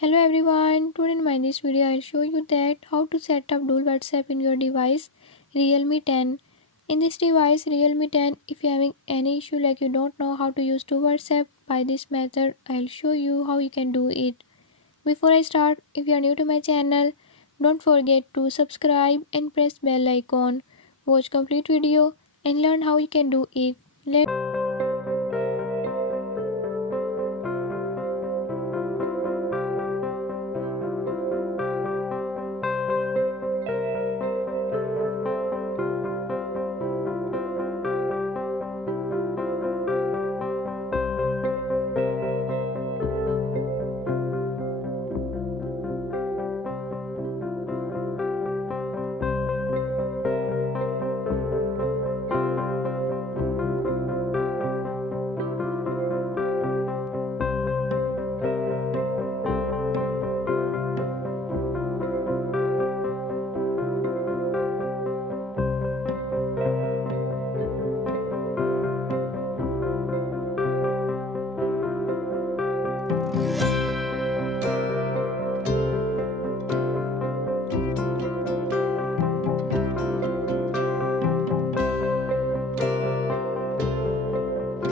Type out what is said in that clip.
Hello everyone, today in my this video I'll show you that how to set up dual WhatsApp in your device Realme 10. In this device Realme 10, if you're having any issue like you don't know how to use dual WhatsApp by this method, I'll show you how you can do it. Before I start, if you are new to my channel, don't forget to subscribe and press bell icon. Watch complete video and learn how you can do it. Let's